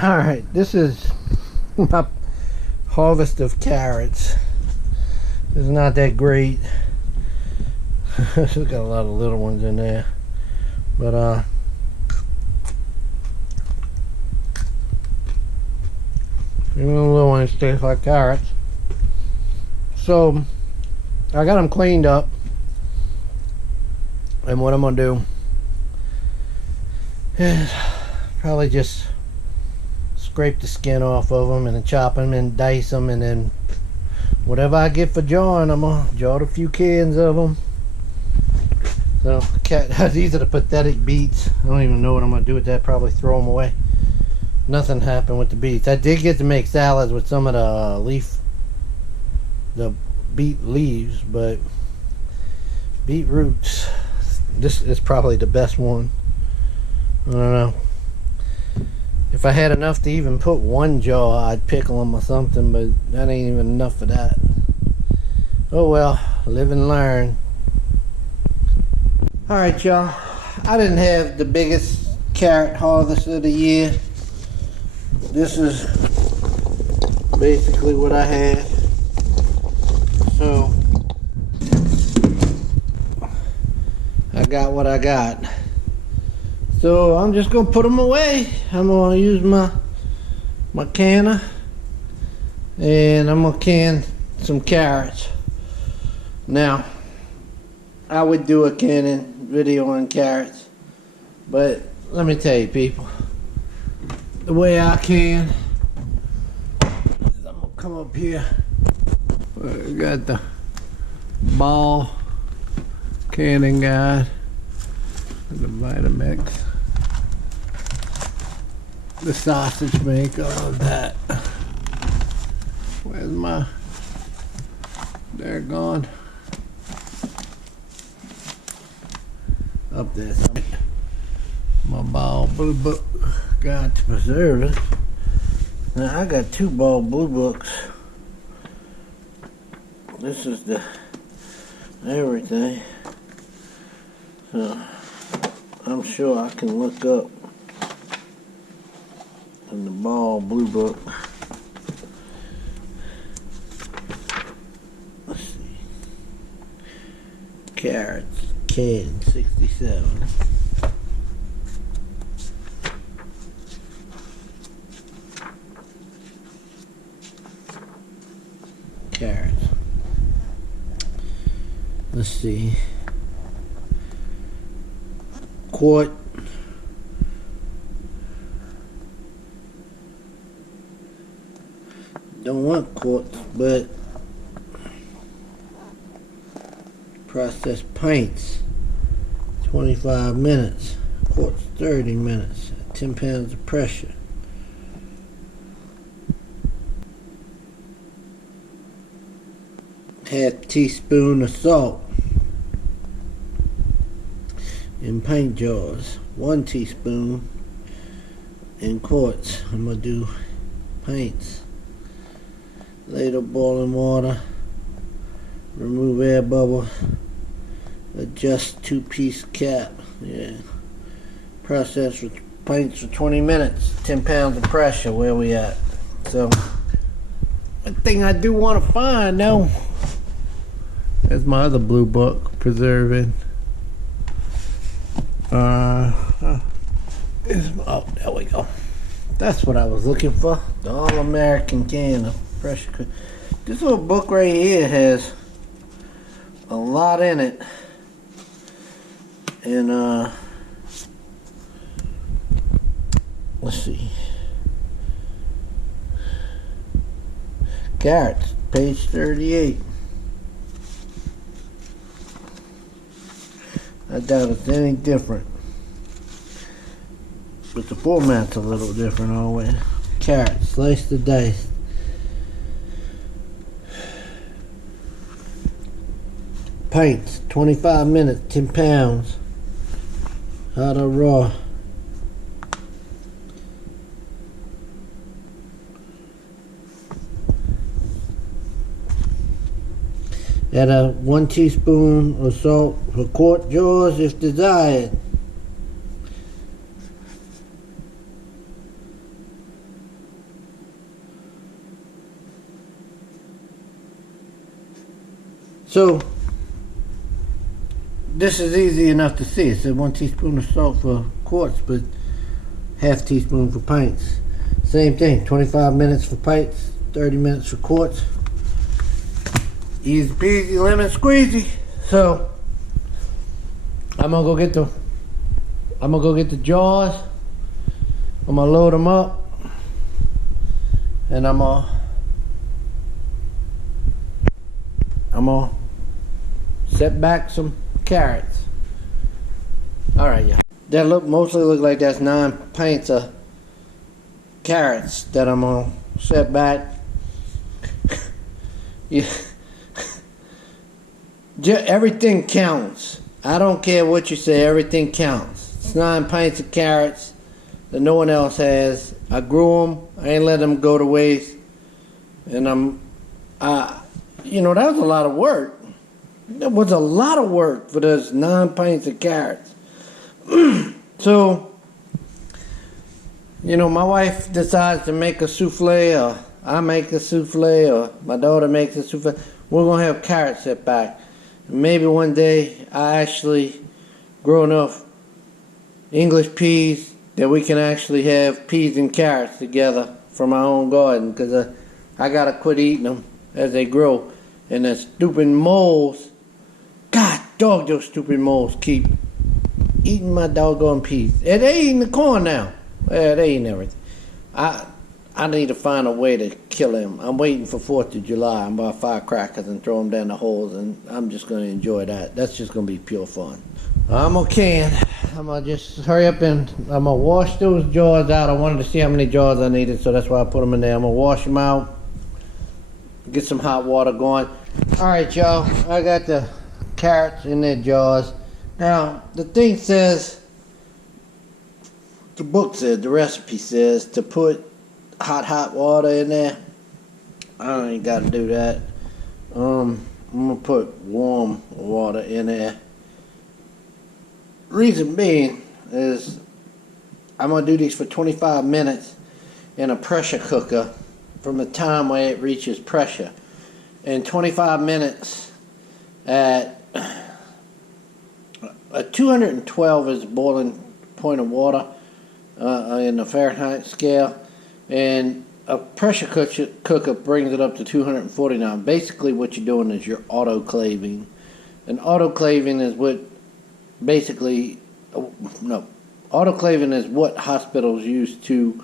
Alright, this is my harvest of carrots. It's not that great. Still got a lot of little ones in there. But even the little ones taste like carrots. So I got them cleaned up. And what I'm gonna do is probably just scrape the skin off of them and then chop them and dice them, and then whatever I get for jarring, I'm gonna jar a few cans of them. So these are the pathetic beets. I don't even know what I'm gonna do with that. Probably throw them away. Nothing happened with the beets. I did get to make salads with some of the beet leaves, but beet roots, this is probably the best one. I don't know. If I had enough to even put one jar, I'd pickle them or something, but that ain't even enough for that. Oh well, live and learn. Alright y'all, I didn't have the biggest carrot harvest of the year. This is basically what I had. So I got what I got. So I'm just gonna put them away. I'm gonna use my canner, and I'm gonna can some carrots. Now, I would do a canning video on carrots, but let me tell you people, the way I can is I'm gonna come up here. I got the ball canning guide, the Vitamix, the sausage maker, all of that. Where's my, they're gone. Up there, my ball blue book guide to preserve it. Now I got two ball blue books. This is the everything. So I'm sure I can look up in the ball blue book. Let's see. Carrots, can 67. Carrots. Let's see. Quart. Don't want quarts, but processed pints, 25 minutes. Quarts, 30 minutes. 10 pounds of pressure. Half teaspoon of salt in pint jars. 1 teaspoon in quarts. I'm gonna do pints. Later boiling water. Remove air bubble. Adjust 2-piece cap. Yeah. Process with pints for 20 minutes. 10 pounds of pressure. Where we at? So, one thing I do want to find though. There's my other blue book, preserving. Oh, there we go. That's what I was looking for. The All-American can of pressure cooker. This little book right here has a lot in it. And let's see. Carrots, page 38. I doubt it's any different, but the format's a little different always. Carrots, sliced and diced. Pints, 25 minutes, 10 pounds. Hot or raw. Add a 1 teaspoon of salt for quart jars if desired. So this is easy enough to see. It said 1 teaspoon of salt for quarts, but half teaspoon for pints. Same thing, 25 minutes for pints, 30 minutes for quarts. Easy peasy, lemon squeezy. So I'm gonna go get the jars. I'm gonna load them up, and I'm gonna set back some carrots. All right, yeah. That mostly look like that's 9 pints of carrots that I'm gonna set back. Yeah. Everything counts. I don't care what you say. Everything counts. It's 9 pints of carrots that no one else has. I grew them. I ain't let them go to waste. And you know, that was a lot of work. That was a lot of work for those 9 pints of carrots. So, you know, my wife decides to make a souffle, or I make a souffle, or my daughter makes a souffle. We're going to have carrots set back. Maybe one day I actually grow enough English peas that we can actually have peas and carrots together from our own garden, because I got to quit eating them as they grow. And the stupid moles, God dog, those stupid moles keep eating my doggone peas. And they eating the corn now. Yeah, they eating everything. I need to find a way to kill them. I'm waiting for 4th of July. I'm about firecrackers and throw them down the holes, and I'm just going to enjoy that. That's just going to be pure fun. I'm okay. I'm going to just hurry up and I'm going to wash those jars out. I wanted to see how many jars I needed, so that's why I put them in there. I'm going to wash them out, get some hot water going. All right, y'all. I got the carrots in their jars. Now, the thing says, the book says, the recipe says to put hot water in there. I ain't got to do that. I'm going to put warm water in there. Reason being is I'm going to do these for 25 minutes in a pressure cooker from the time where it reaches pressure. And 25 minutes at 212 is the boiling point of water in the Fahrenheit scale. And a pressure cooker brings it up to 249. Basically what you're doing is you're autoclaving. And autoclaving is what autoclaving is what hospitals use to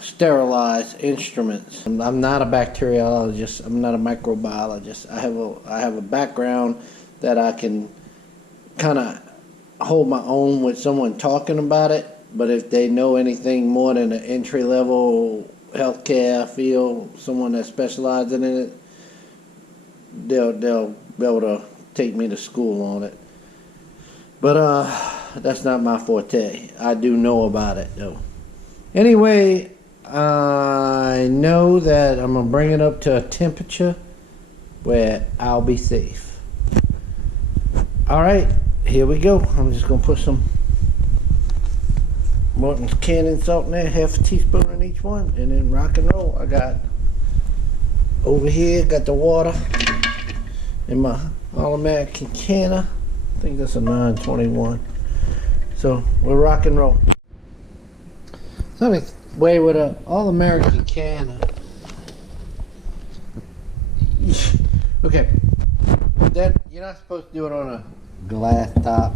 sterilize instruments. I'm not a bacteriologist. I'm not a microbiologist. I have a background that I can kind of hold my own with someone talking about it. But if they know anything more than an entry-level healthcare field, someone that specializes in it, they'll be able to take me to school on it. But that's not my forte. I do know about it, though. Anyway, I know that I'm going to bring it up to a temperature where I'll be safe. All right, here we go. I'm just going to put some Morton's Cannon salt in there, half a teaspoon in each one, and then rock and roll. I got over here, got the water in my All-American canner. I think that's a 921. So we'll rock and roll. So anyway, with an All-American canner. Okay, that you're not supposed to do it on a glass top.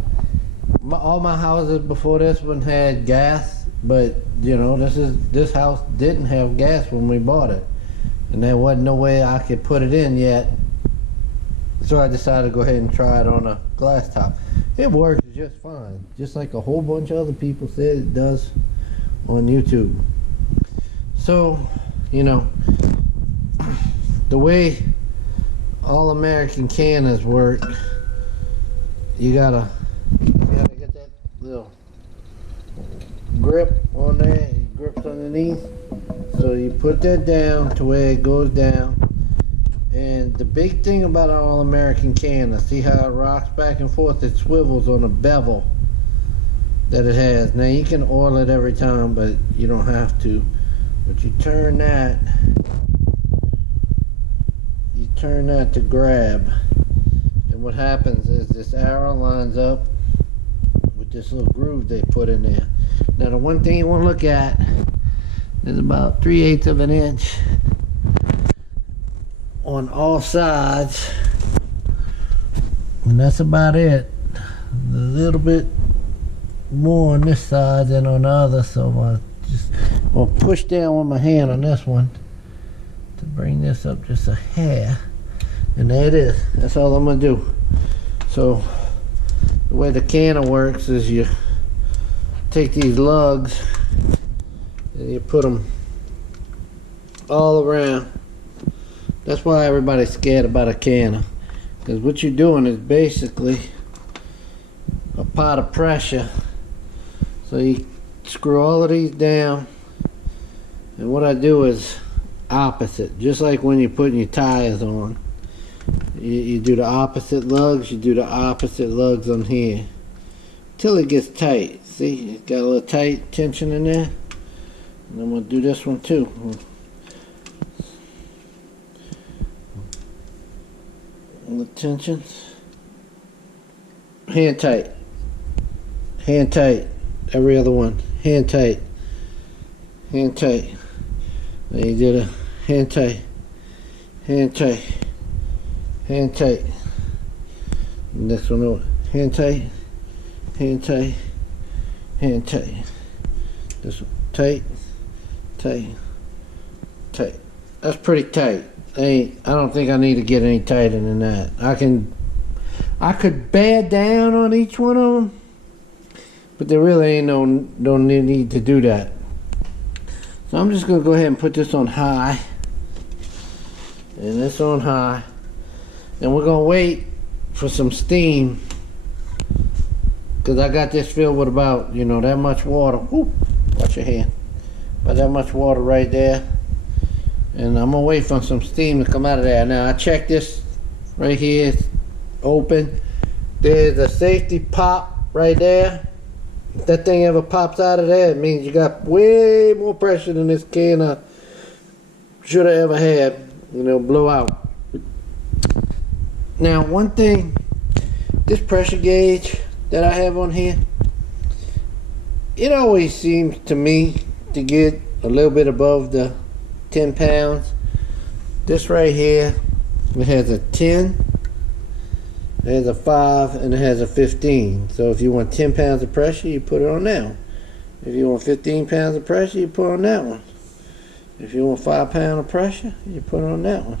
All my houses before this one had gas, but you know, this house didn't have gas when we bought it, and there wasn't no way I could put it in yet. So I decided to go ahead and try it on a glass top. It works just fine, just like a whole bunch of other people said it does on YouTube. So, you know, the way All-American canners work, you gotta get that little grip on there. It grips underneath, so you put that down to where it goes down. And the big thing about an All-American canner, see how it rocks back and forth? It swivels on a bevel that it has. Now you can oil it every time, but you don't have to. But you turn that turn that to grab. And what happens is this arrow lines up with this little groove they put in there. Now the one thing you want to look at is about 3/8 of an inch on all sides, and that's about it. A little bit more on this side than on the other, so I'll push down with my hand on this one to bring this up just a hair, and there it is. That's all I'm gonna do. So the way the canner works is you take these lugs and you put them all around. That's why everybody's scared about a canner, because what you're doing is basically a pot of pressure. So you screw all of these down, and what I do is opposite, just like when you're putting your tires on. You do the opposite lugs, you do the opposite lugs on here till it gets tight. See, it's got a little tight tension in there. And I'm going to do this one too. The tensions. Hand tight. Hand tight. Every other one. Hand tight. Hand tight. Then you do the hand tight. Hand tight. Hand tight. Next one over. Hand tight. Hand tight. Hand tight. This one. Tight. Tight. Tight. That's pretty tight. I don't think I need to get any tighter than that. I could bear down on each one of them, but there really ain't no need to do that. So I'm just gonna go ahead and put this on high, and this on high, and we're gonna wait for some steam, because I got this filled with about, you know, that much water. Whoop, watch your hand. About that much water right there. And I'm gonna wait for some steam to come out of there. Now I checked this right here, it's open. There's a safety pop right there. If that thing ever pops out of there, it means you got way more pressure than this can should have ever had. You know, blow out. Now one thing, this pressure gauge that I have on here, it always seems to me to get a little bit above the 10 pounds. This right here, it has a 10, it has a 5, and it has a 15. So if you want 10 pounds of pressure, you put it on that one. If you want 15 pounds of pressure, you put it on that one. If you want 5 pounds of pressure, you put it on that one.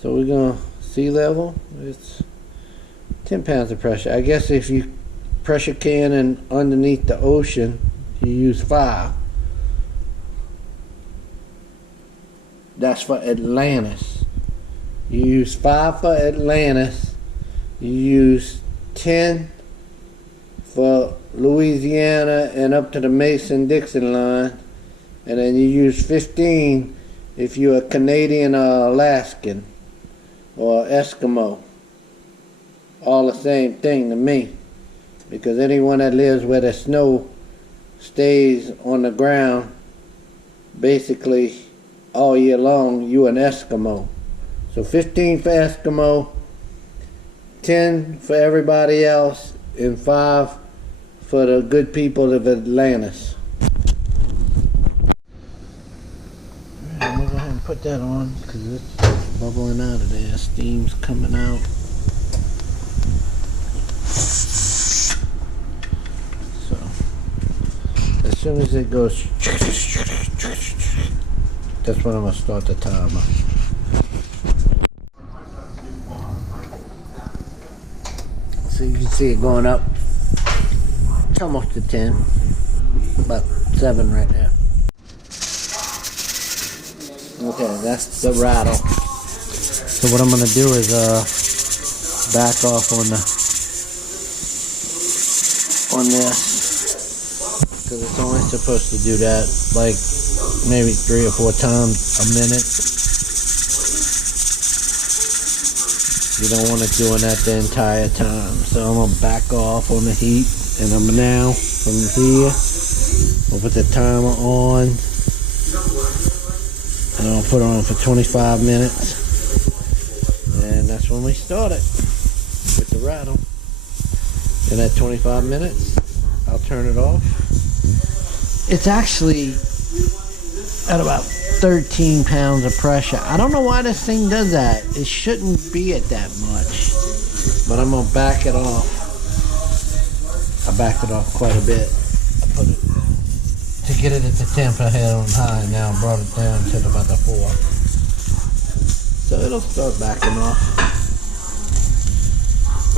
So we're gonna sea level, it's 10 pounds of pressure. I guess if you pressure canning underneath the ocean, you use 5. That's for Atlantis. You use 5 for Atlantis. You use 10 for Louisiana and up to the Mason-Dixon line. And then you use 15 if you're a Canadian or Alaskan or Eskimo. All the same thing to me. Because anyone that lives where the snow stays on the ground, basically all year long, you an Eskimo. So 15 for Eskimo, 10 for everybody else, and 5 for the good people of Atlantis. Alright, I'm gonna go ahead and put that on because it's bubbling out of there. Steam's coming out. So as soon as it goes, that's when I'm going to start the timer. So you can see it going up. It's almost to 10. About 7 right now. Okay, that's the rattle. So what I'm going to do is back off on this. Because it's only supposed to do that like maybe 3 or 4 times a minute. You don't want it doing that the entire time. So I'm going to back off on the heat. And I'm now, from here, I'll put the timer on. And I'll put it on for 25 minutes. when we start it with the rattle. And at 25 minutes, I'll turn it off. It's actually at about 13 pounds of pressure. I don't know why this thing does that. It shouldn't be at that much. But I'm going to back it off. I backed it off quite a bit. I put it to get it at the temp I had on high. Now I brought it down to about the 4. So it'll start backing off.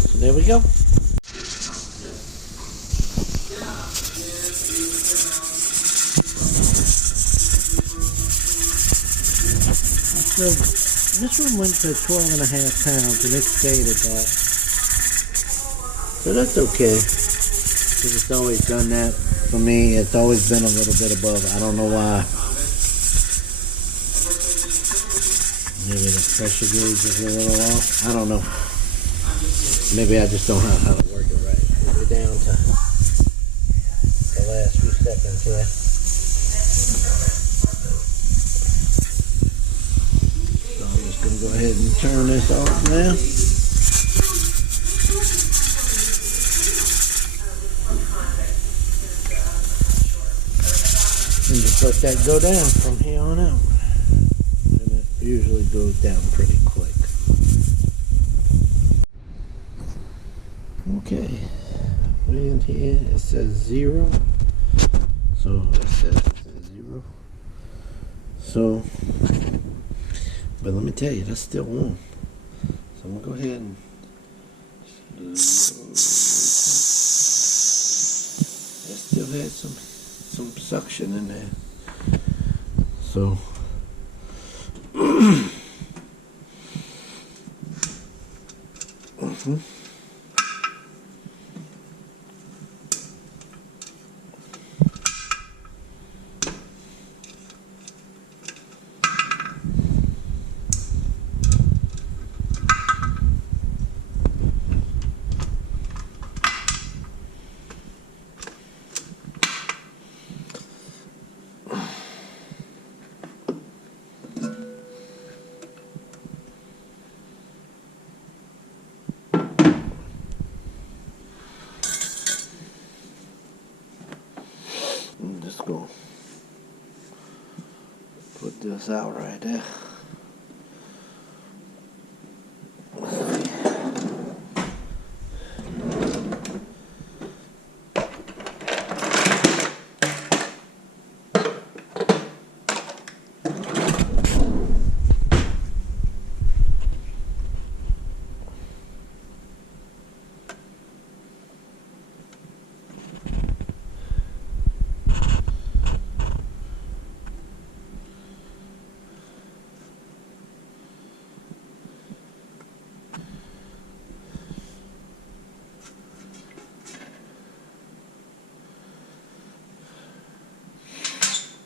So there we go. So this one went to 12.5 pounds and it stayed at that. So that's okay. Because it's always done that for me. It's always been a little bit above. I don't know why. Maybe the pressure gauge is a little off. I don't know. Maybe I just don't know how to work it right. We're down to the last few seconds here. Go ahead and turn this off now. And just let that go down from here on out. And it usually goes down pretty quick. Okay. Way in here it says 0. So it says 0. So but let me tell you, that's still warm. So I'm gonna go ahead and that still has some suction in there. So I'm just gonna put this out right there.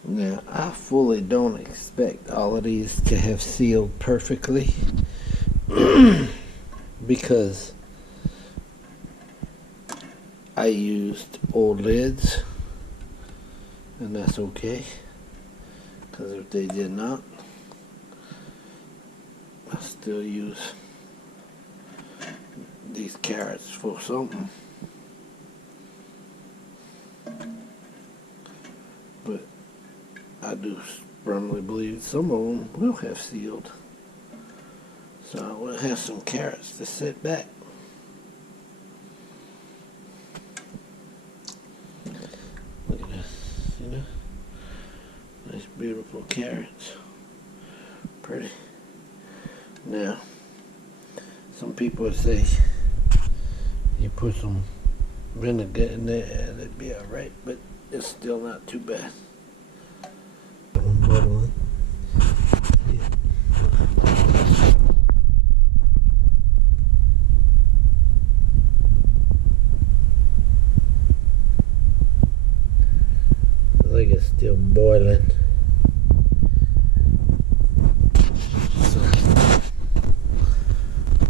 Now, I fully don't expect all of these to have sealed perfectly because I used old lids, and that's okay, because if they did not, I still use these carrots for something. But I do firmly believe some of them will have sealed. So I will have some carrots to sit back. Look at this, you know? Nice beautiful carrots. Pretty. Now, some people would say you put some vinegar in there and it'd be alright, but it's still not too bad. Bubbling. Yeah. I think it's still boiling. So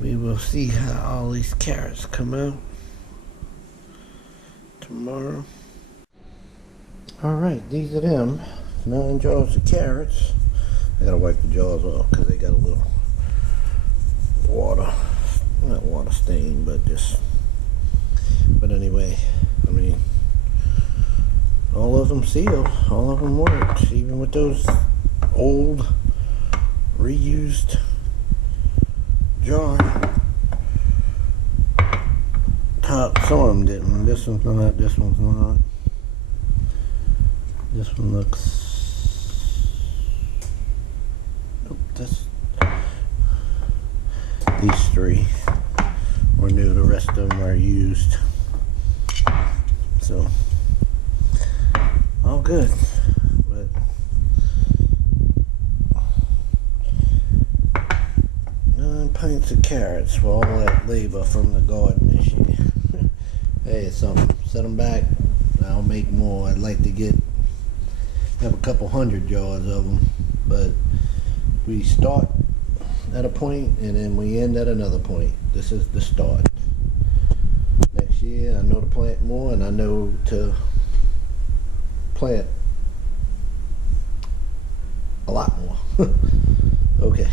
we will see how all these carrots come out tomorrow. Alright, these are them. 9 jars of carrots. I gotta wipe the jars off because they got a little water. not water stain, but just. But anyway, I mean, all of them sealed. All of them worked, even with those old, reused jar. Some of them didn't. This one's not. This one's not. This one looks. Oh, this. These three were new. The rest of them are used. So all good. But 9 pints of carrots for all that labor from the garden this year. Hey, it's something. Set them back. I'll make more. I'd like to have a couple hundred jars of them, but we start at a point and then we end at another point. This is the start. Next year I know to plant more, and I know to plant a lot more. Okay.